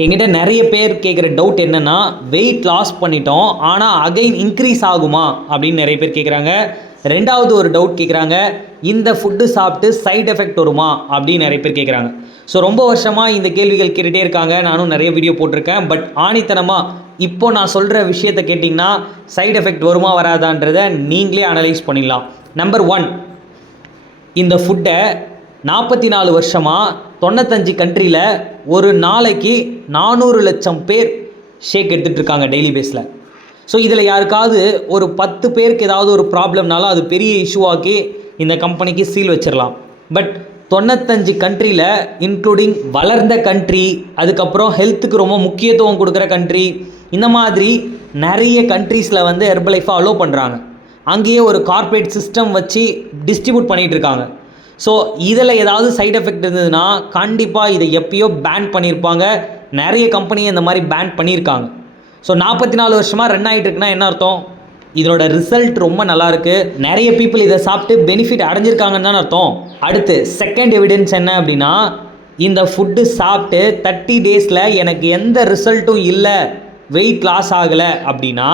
என்கிட்ட நிறைய பேர் கேட்குற டவுட் என்னென்னா வெயிட் லாஸ் பண்ணிட்டோம் ஆனால் அகைன் இன்க்ரீஸ் ஆகுமா அப்படின்னு நிறைய பேர் கேட்குறாங்க. ரெண்டாவது ஒரு டவுட் கேட்குறாங்க, இந்த ஃபுட்டு சாப்பிட்டு சைடு எஃபெக்ட் வருமா அப்படின்னு நிறைய பேர் கேட்குறாங்க. ஸோ ரொம்ப வருஷமாக இந்த கேள்விகள் கேட்டுகிட்டே இருக்காங்க. நானும் நிறைய வீடியோ போட்டிருக்கேன். பட் ஆணித்தனமாக இப்போ நான் சொல்கிற விஷயத்தை கேட்டிங்கன்னா சைடு எஃபெக்ட் வருமா வராதான்றதை நீங்களே அனலைஸ் பண்ணிடலாம். நம்பர் 1, இந்த ஃபுட்டை 44 வருஷமாக 95 கண்ட்ரியில் ஒரு நாளைக்கு 400 லட்சம் பேர் ஷேக் எடுத்துகிட்டு இருக்காங்க டெய்லி பேஸில். ஸோ இதில் யாருக்காவது ஒரு 10 பேருக்கு ஏதாவது ஒரு ப்ராப்ளம்னாலும் அது பெரிய இஷ்யூவாக்கி இந்த கம்பெனிக்கு சீல் வச்சிடலாம். பட் 95 கண்ட்ரியில் இன்க்ளூடிங் வளர்ந்த கண்ட்ரி, அதுக்கப்புறம் ஹெல்த்துக்கு ரொம்ப முக்கியத்துவம் கொடுக்குற கண்ட்ரி, இந்த மாதிரி நிறைய கண்ட்ரீஸில் வந்து ஹெர்பலைஃபை அலோவ் பண்ணுறாங்க. அங்கேயே ஒரு கார்ப்பரேட் சிஸ்டம் வச்சு டிஸ்ட்ரிபியூட் பண்ணிகிட்டு இருக்காங்க. ஸோ இதில் ஏதாவது சைடு எஃபெக்ட் இருந்ததுன்னா கண்டிப்பாக இதை எப்பயோ பேன் பண்ணியிருப்பாங்க. நிறைய கம்பெனியை இந்த மாதிரி பேன் பண்ணியிருக்காங்க. ஸோ 44 வருஷமாக ரன் ஆகிட்டு இருக்குன்னா என்ன அர்த்தம்? இதோட ரிசல்ட் ரொம்ப நல்லாயிருக்கு, நிறைய பீப்புள் இதை சாப்பிட்டு பெனிஃபிட் அடைஞ்சிருக்காங்கன்னு தான் அர்த்தம். அடுத்து செகண்ட் எவிடன்ஸ் என்ன அப்படின்னா, இந்த ஃபுட்டு சாப்பிட்டு 30 டேஸில் எனக்கு எந்த ரிசல்ட்டும் இல்லை, வெயிட் லாஸ் ஆகலை அப்படின்னா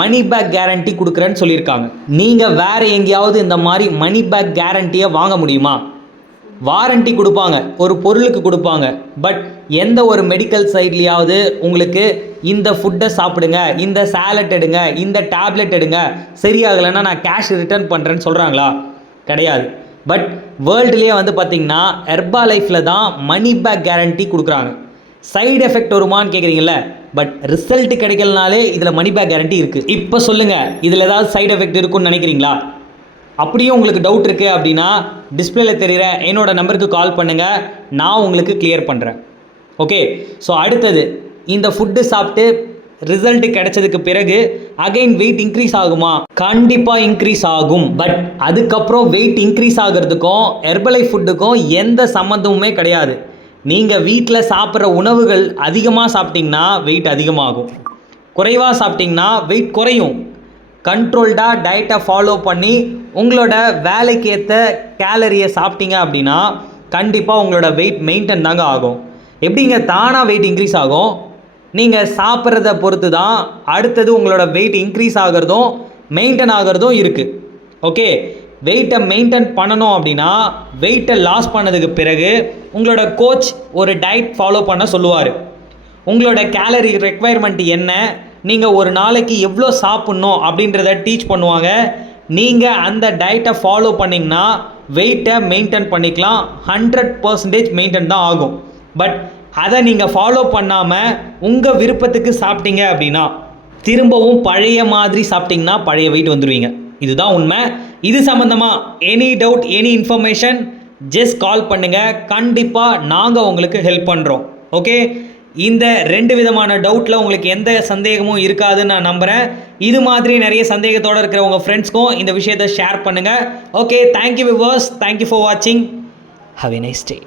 மணி பேக் கேரண்டி கொடுக்குறேன்னு சொல்லியிருக்காங்க. நீங்கள் வேறு எங்கேயாவது இந்த மாதிரி மணி பேக் கேரண்டியை வாங்க முடியுமா? வாரண்டி கொடுப்பாங்க, ஒரு பொருளுக்கு கொடுப்பாங்க. பட் எந்த ஒரு மெடிக்கல் சைட்லேயாவது உங்களுக்கு இந்த ஃபுட்டை சாப்பிடுங்க, இந்த சேலட் எடுங்க, இந்த டேப்லெட் எடுங்க, சரியாகலைன்னா நான் கேஷ் ரிட்டர்ன் பண்ணுறேன்னு சொல்கிறாங்களா? கிடையாது. பட் வேர்ல்டுலேயே வந்து பார்த்திங்கன்னா ஹெர்பாலைஃபில் தான் மணி பேக் கேரண்டி கொடுக்குறாங்க. சைடு எஃபெக்ட் வருமானு கேட்குறீங்களே, பட் ரிசல்ட் கிடைக்கலனாலே இதில் மணி பேக் கேரண்டி இருக்குது. இப்போ சொல்லுங்கள், இதில் ஏதாவது சைடு எஃபெக்ட் இருக்குன்னு நினைக்கிறீங்களா? அப்படியும் உங்களுக்கு டவுட் இருக்குது அப்படின்னா டிஸ்பிளேல தெரிகிற என்னோடய நம்பருக்கு கால் பண்ணுங்கள், நான் உங்களுக்கு கிளியர் பண்ணுறேன். ஓகே. ஸோ அடுத்தது, இந்த ஃபுட்டு சாப்பிட்டு ரிசல்ட் கிடைச்சதுக்கு பிறகு அகைன் வெயிட் இன்க்ரீஸ் ஆகுமா? கண்டிப்பாக இன்க்ரீஸ் ஆகும். பட் அதுக்கப்புறம் வெயிட் இன்க்ரீஸ் ஆகிறதுக்கும் ஹெர்பலைஃப் ஃபுட்டுக்கும் எந்த சம்மந்தமுமே கிடையாது. நீங்கள் வீட்டில் சாப்பிட்ற உணவுகள் அதிகமாக சாப்பிட்டிங்கன்னா வெயிட் அதிகமாகும், குறைவாக சாப்பிட்டிங்கன்னா வெயிட் குறையும். கண்ட்ரோல்டாக டயட்டை ஃபாலோ பண்ணி உங்களோட வேலைக்கு ஏற்ற கேலரியை சாப்பிட்டீங்க அப்படின்னா கண்டிப்பாக உங்களோட வெயிட் மெயின்டைன் தாங்க ஆகும். எப்படிங்க தானாக வெயிட் இன்க்ரீஸ் ஆகும்? நீங்கள் சாப்பிட்றத பொறுத்து தான் அடுத்தது உங்களோட வெயிட் இன்க்ரீஸ் ஆகிறதும் மெயின்டைன் ஆகிறதும் இருக்குது. ஓகே. வெயிட்டை மெயின்டைன் பண்ணணும் அப்படின்னா வெயிட்டை லாஸ் பண்ணதுக்கு பிறகு உங்களோட கோச் ஒரு டயட் ஃபாலோ பண்ண சொல்லுவார். உங்களோட கேலரி ரெக்குவயர்மெண்ட் என்ன, நீங்கள் ஒரு நாளைக்கு எவ்வளோ சாப்பிட்ணும் அப்படின்றத டீச் பண்ணுவாங்க. நீங்கள் அந்த டயட்டை ஃபாலோ பண்ணிங்கன்னா வெயிட்டை மெயின்டைன் பண்ணிக்கலாம். 100% மெயின்டைன் தான் ஆகும். பட் அதை நீங்கள் ஃபாலோ பண்ணாமல் உங்கள் விருப்பத்துக்கு சாப்பிட்டீங்க அப்படின்னா திரும்பவும் பழைய மாதிரி சாப்பிட்டிங்கன்னா பழைய வெயிட் வந்துடுவீங்க. இதுதான் உண்மை. இது சம்மந்தமாக any doubt, any information just call பண்ணுங்கள். கண்டிப்பாக நாங்கள் உங்களுக்கு ஹெல்ப் பண்ணுறோம். ஓகே. இந்த 2 விதமான டவுட்டில் உங்களுக்கு எந்த சந்தேகமும் இருக்காதுன்னு நான் நம்புகிறேன். இது மாதிரி நிறைய சந்தேகத்தோடு இருக்கிற உங்கள் ஃப்ரெண்ட்ஸ்க்கும் இந்த விஷயத்தை ஷேர் பண்ணுங்கள். Okay. Thank you viewers. Thank you for வாட்சிங். Have a nice day.